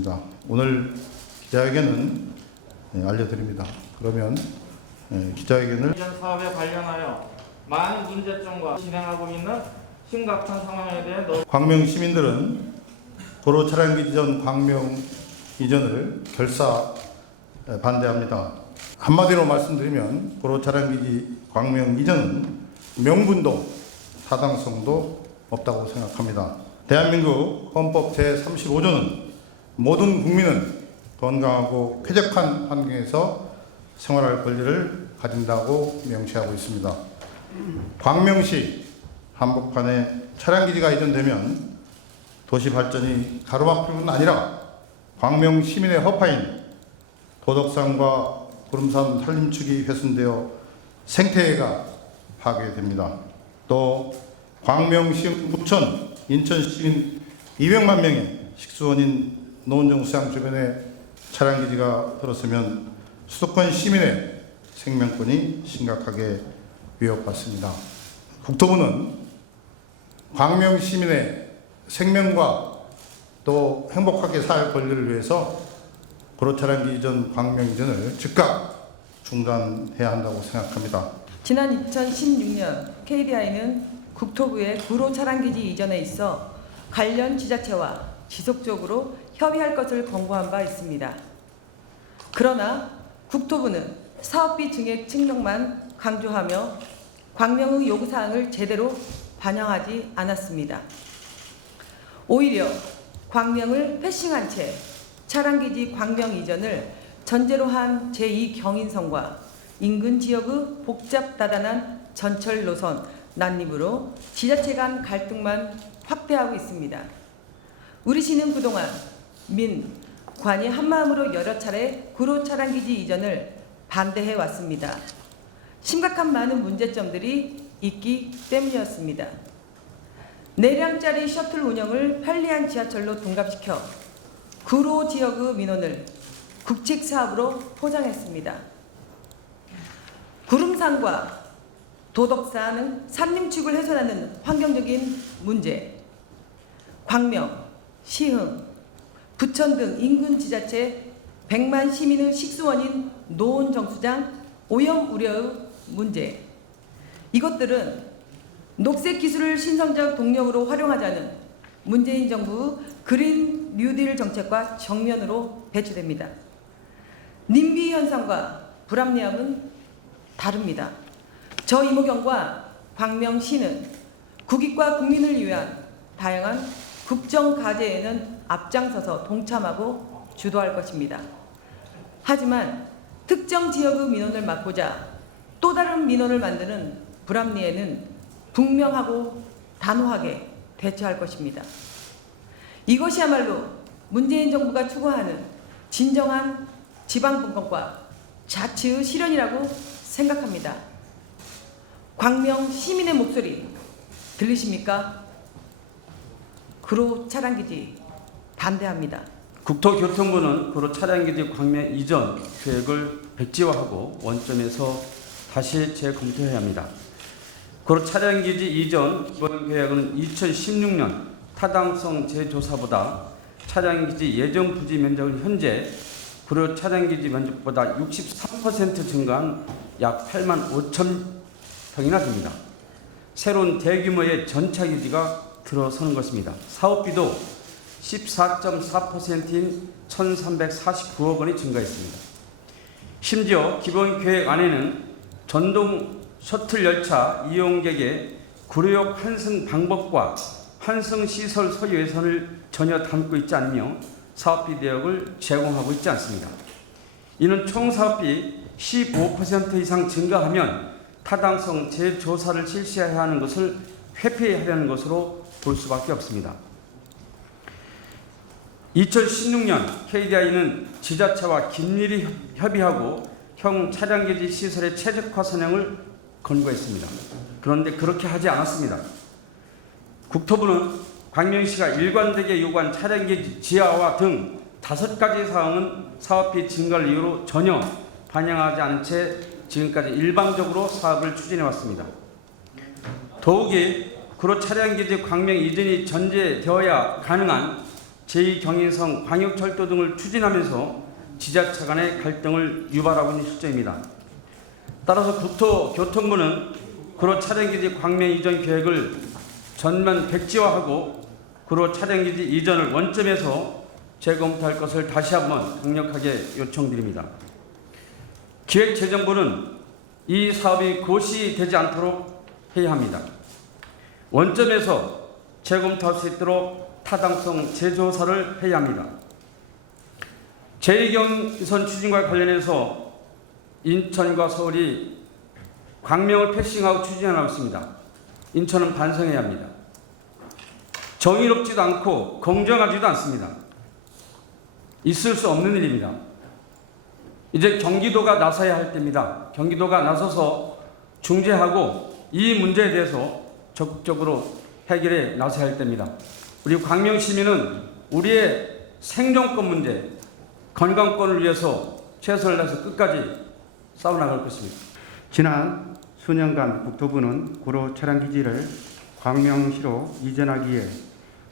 있습니다. 오늘 기자회견은 알려드립니다. 그러면 기자회견을 이전 사업에 관련하여 많은 문제점과 진행하고 있는 심각한 상황에 대해 광명 시민들은 도로 차량기지 전 광명 이전을 결사 반대합니다. 한마디로 말씀드리면 도로 차량기지 광명 이전은 명분도 타당성도 없다고 생각합니다. 대한민국 헌법 제35조는 모든 국민은 건강하고 쾌적한 환경에서 생활할 권리를 가진다고 명시하고 있습니다. 광명시 한복판에 차량기지가 이전되면 도시 발전이 가로막힐 뿐 아니라 광명 시민의 허파인 도덕산과 구름산 산림축이 훼손되어 생태계가 파괴됩니다. 또 광명시 부천, 인천 시민 200만 명의 식수원인 노원정 수장 주변에 차량기지가 들었으면 수도권 시민의 생명권이 심각하게 위협받습니다. 국토부는 광명 시민의 생명과 또 행복하게 살 권리를 위해서 도로차량기 이전 광명 이전을 즉각 중단해야 한다고 생각합니다. 지난 2016년 KDI는 국토부의 구로 차량기지 이전에 있어 관련 지자체와 지속적으로 협의할 것을 권고한 바 있습니다. 그러나 국토부는 사업비 증액 측면만 강조하며 광명의 요구사항을 제대로 반영하지 않았습니다. 오히려 광명을 패싱한 채 차량기지 광명 이전을 전제로 한 제2경인선과 인근 지역의 복잡다단한 전철 노선 난립으로 지자체 간 갈등만 확대하고 있습니다. 우리 시는 그동안 민, 관이 한마음으로 여러 차례 구로 차량기지 이전을 반대해 왔습니다. 심각한 많은 문제점들이 있기 때문이었습니다. 4량짜리 셔틀 운영을 편리한 지하철로 둔갑시켜 구로 지역의 민원을 국책사업으로 포장했습니다. 구름산과 도덕산은 산림축을 훼손하는 환경적인 문제, 광명, 시흥, 부천 등 인근 지자체 100만 시민의 식수원인 노원정수장 오염 우려의 문제, 이것들은 녹색 기술을 신성적 동력으로 활용하자는 문재인 정부의 그린 뉴딜 정책과 정면으로 배치됩니다. 님비 현상과 불합리함은 다릅니다. 저 이모경과 광명시는 국익과 국민을 위한 다양한 국정 과제에는 앞장서서 동참하고 주도할 것입니다. 하지만 특정 지역의 민원을 막고자 또 다른 민원을 만드는 불합리에는 분명하고 단호하게 대처할 것입니다. 이것이야말로 문재인 정부가 추구하는 진정한 지방분권과 자치의 실현이라고 생각합니다. 광명 시민의 목소리 들리십니까? 구로 차량기지 반대합니다. 국토교통부는 구로 차량기지 광명 이전 계획을 백지화하고 원점에서 다시 재검토해야 합니다. 구로 차량기지 이전 기본 계획은 2016년 타당성 재조사보다 차량기지 예정 부지 면적은 현재 구로 차량기지 면적보다 63% 증가한 약 8만 5천 평이나 됩니다. 새로운 대규모의 전차기지가 들어서는 것입니다. 사업비도 14.4%인 1,349억 원이 증가했습니다. 심지어 기본 계획 안에는 전동 셔틀 열차 이용객의 구로역 환승 방법과 환승 시설 소유 예산을 전혀 담고 있지 않으며 사업비 내역을 제공하고 있지 않습니다. 이는 총 사업비 15% 이상 증가하면 타당성 재조사를 실시해야 하는 것을 회피하려는 것으로 볼 수밖에 없습니다. 2016년 KDI는 지자체와 긴밀히 협의하고 형 차량기지 시설의 최적화 선행을 권고했습니다. 그런데 그렇게 하지 않았습니다. 국토부는 광명시가 일관되게 요구한 차량기지 지하화 등 5가지 사항은 사업비 증가를 이유로 전혀 반영하지 않은 채 지금까지 일방적으로 사업을 추진해 왔습니다. 더욱이 구로 차량기지 광명 이전이 전제되어야 가능한 제2경인선 광역철도 등을 추진하면서 지자체 간의 갈등을 유발하고 있는 실정입니다. 따라서 국토교통부는 구로 차량기지 광명 이전 계획을 전면 백지화하고 구로 차량기지 이전을 원점에서 재검토할 것을 다시 한번 강력하게 요청드립니다. 기획재정부는 이 사업이 고시되지 않도록 해야 합니다. 원점에서 재검토할 수 있도록 타당성 재조사를 해야 합니다. 제2경선 추진과 관련해서 인천과 서울이 광명을 패싱하고 추진하고 있습니다. 인천은 반성해야 합니다. 정의롭지도 않고 공정하지도 않습니다. 있을 수 없는 일입니다. 이제 경기도가 나서야 할 때입니다. 경기도가 나서서 중재하고 이 문제에 대해서 적극적으로 해결에 나서야 할 때입니다. 우리 광명 시민은 우리의 생존권 문제, 건강권을 위해서 최선을 다해서 끝까지 싸워나갈 것입니다. 지난 수년간 국토부는 구로 차량기지를 광명시로 이전하기에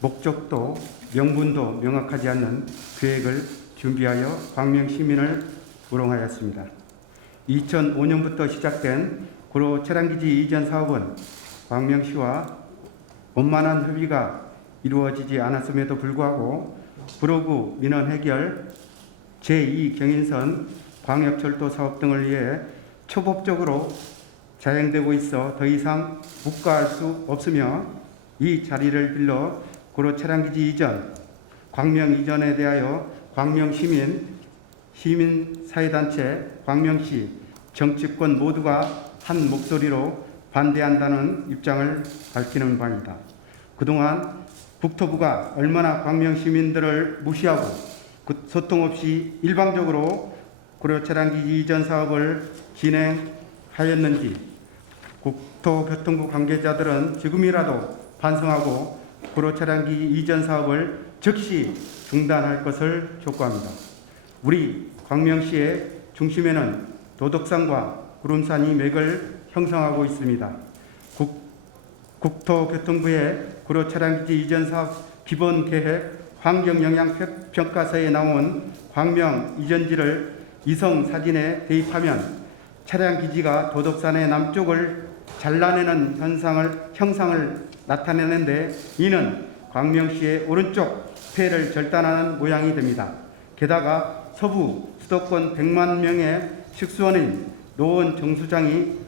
목적도 명분도 명확하지 않는 계획을 준비하여 광명 시민을 우롱하였습니다. 2005년부터 시작된 구로 차량기지 이전 사업은 광명시와 원만한 협의가 이루어지지 않았음에도 불구하고 구로구 민원 해결, 제2경인선 광역철도 사업 등을 위해 초법적으로 자행되고 있어 더 이상 묵과할 수 없으며 이 자리를 빌려 구로 차량기지 이전, 광명 이전에 대하여 광명 시민사회단체, 광명시, 정치권 모두가 한 목소리로 반대한다는 입장을 밝히는 바입니다. 그동안 국토부가 얼마나 광명 시민들을 무시하고 소통 없이 일방적으로 구로 차량기지 이전 사업을 진행하였는지 국토교통부 관계자들은 지금이라도 반성하고 구로 차량기지 이전 사업을 즉시 중단할 것을 촉구합니다. 우리 광명시의 중심에는 도덕산과 구름산이 맥을 형성하고 있습니다. 국토교통부의 구로 차량기지 이전 사업 기본계획 환경영향평가서에 나온 광명 이전지를 위성 사진에 대입하면 차량기지가 도덕산의 남쪽을 잘라내는 형상을 나타내는데 이는 광명시의 오른쪽 폐를 절단하는 모양이 됩니다. 게다가 서부 수도권 100만 명의 식수원인 노원 정수장이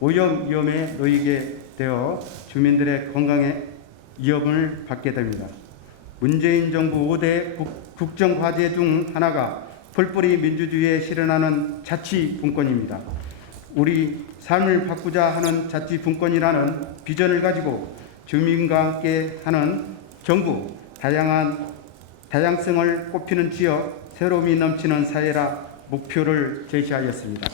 오염 위험에 놓이게 되어 주민들의 건강에 위협을 받게 됩니다. 문재인 정부 5대 국정과제 중 하나가 폴뿌리 민주주의에 실현하는 자치분권입니다. 우리 삶을 바꾸자 하는 자치분권이라는 비전을 가지고 주민과 함께 하는 정부, 다양성을 꽃피는 지역, 새로움이 넘치는 사회라 목표를 제시하였습니다.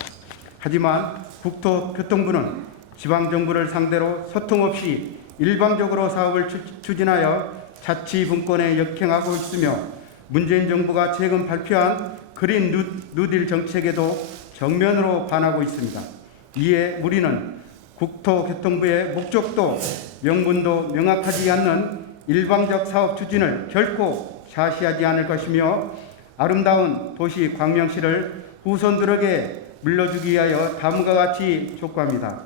하지만 국토교통부는 지방정부를 상대로 소통 없이 일방적으로 사업을 추진하여 자치분권에 역행하고 있으며 문재인 정부가 최근 발표한 그린 뉴딜 정책에도 정면으로 반하고 있습니다. 이에 우리는 국토교통부의 목적도 명분도 명확하지 않는 일방적 사업 추진을 결코 자시하지 않을 것이며 아름다운 도시 광명시를 후손들에게 물려주기 위하여 다음과 같이 촉구합니다.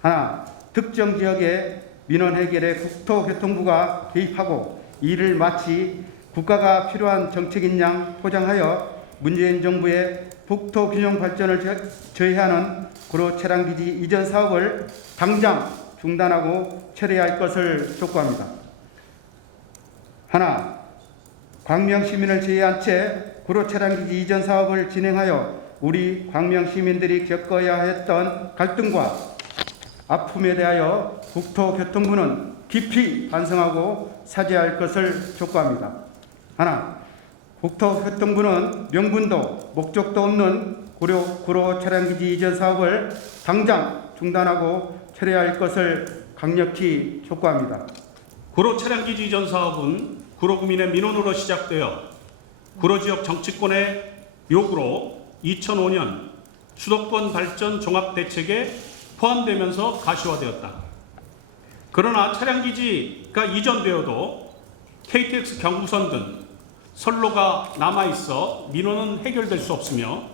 하나, 특정 지역의 민원 해결에 국토교통부가 개입하고 이를 마치 국가가 필요한 정책인 양 포장하여 문재인 정부의 국토균형 발전을 저해하는 구로 차량기지 이전 사업을 당장 중단하고 철회할 것을 촉구합니다. 하나, 광명 시민을 제외한 채 구로 차량기지 이전 사업을 진행하여 우리 광명 시민들이 겪어야 했던 갈등과 아픔에 대하여 국토교통부는 깊이 반성하고 사죄할 것을 촉구합니다. 하나, 국토교통부는 명분도 목적도 없는 구로 차량기지 이전 사업을 당장 중단하고 철회할 것을 강력히 촉구합니다. 구로 차량기지 이전 사업은 구로구민의 민원으로 시작되어 구로지역 정치권의 요구로 2005년 수도권 발전 종합대책에 포함되면서 가시화되었다. 그러나 차량기지가 이전되어도 KTX 경부선 등 선로가 남아있어 민원은 해결될 수 없으며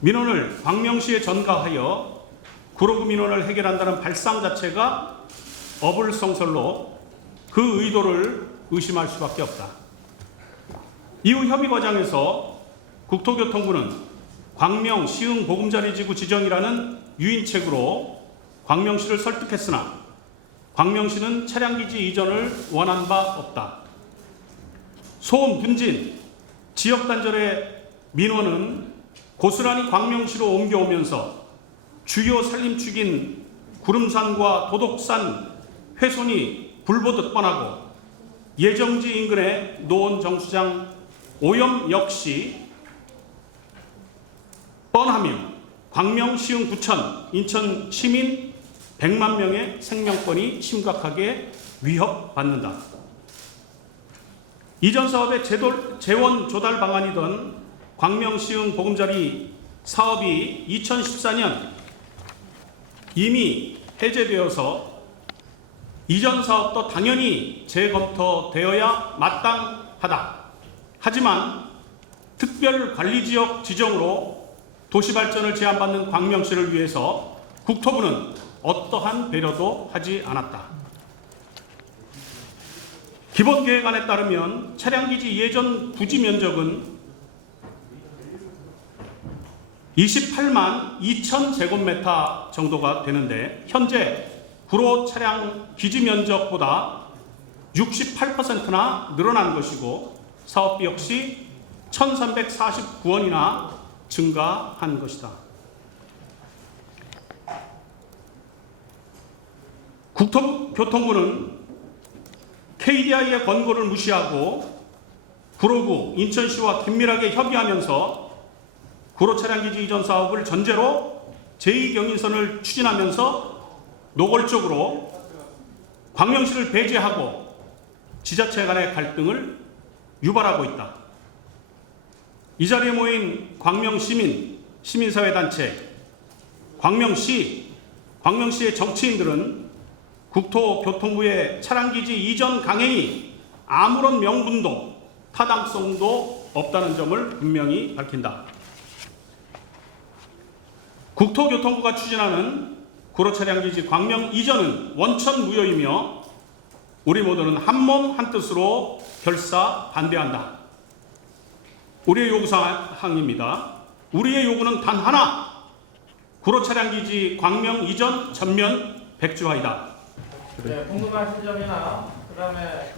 민원을 광명시에 전가하여 구로구 민원을 해결한다는 발상 자체가 어불성설로 그 의도를 의심할 수밖에 없다. 이후 협의 과정에서 국토교통부는 광명 시흥 보금자리지구 지정이라는 유인책으로 광명시를 설득했으나 광명시는 차량기지 이전을 원한 바 없다. 소음 분진, 지역단절의 민원은 고스란히 광명시로 옮겨오면서 주요 산림축인 구름산과 도덕산 훼손이 불보듯 뻔하고 예정지 인근의 노원 정수장 오염 역시 뻔하며 광명, 시흥, 부천, 인천 시민 100만 명의 생명권이 심각하게 위협받는다. 이전 사업의 재원 조달 방안이던 광명, 시흥 보금자리 사업이 2014년 이미 해제되어서 이전 사업도 당연히 재검토되어야 마땅하다. 하지만 특별관리지역 지정으로 도시발전을 제한받는 광명시를 위해서 국토부는 어떠한 배려도 하지 않았다. 기본계획안에 따르면 차량기지 예전 부지 면적은 28만 2천 제곱미터 정도가 되는데 현재 구로 차량 기지 면적보다 68%나 늘어난 것이고 사업비 역시 1,349원이나 증가한 것이다. 국토교통부는 KDI의 권고를 무시하고 구로구, 인천시와 긴밀하게 협의하면서 구로 차량기지 이전 사업을 전제로 제2경인선을 추진하면서 노골적으로 광명시를 배제하고 지자체 간의 갈등을 유발하고 있다. 이 자리에 모인 광명시민, 시민사회단체, 광명시의 정치인들은 국토교통부의 차량기지 이전 강행이 아무런 명분도 타당성도 없다는 점을 분명히 밝힌다. 국토교통부가 추진하는 구로 차량기지 광명 이전은 원천무효이며 우리 모두는 한몸 한뜻으로 결사 반대한다. 우리의 요구사항입니다. 우리의 요구는 단 하나, 구로 차량기지 광명 이전 전면 백지화이다. 네, 궁금하신 점이나 그다음에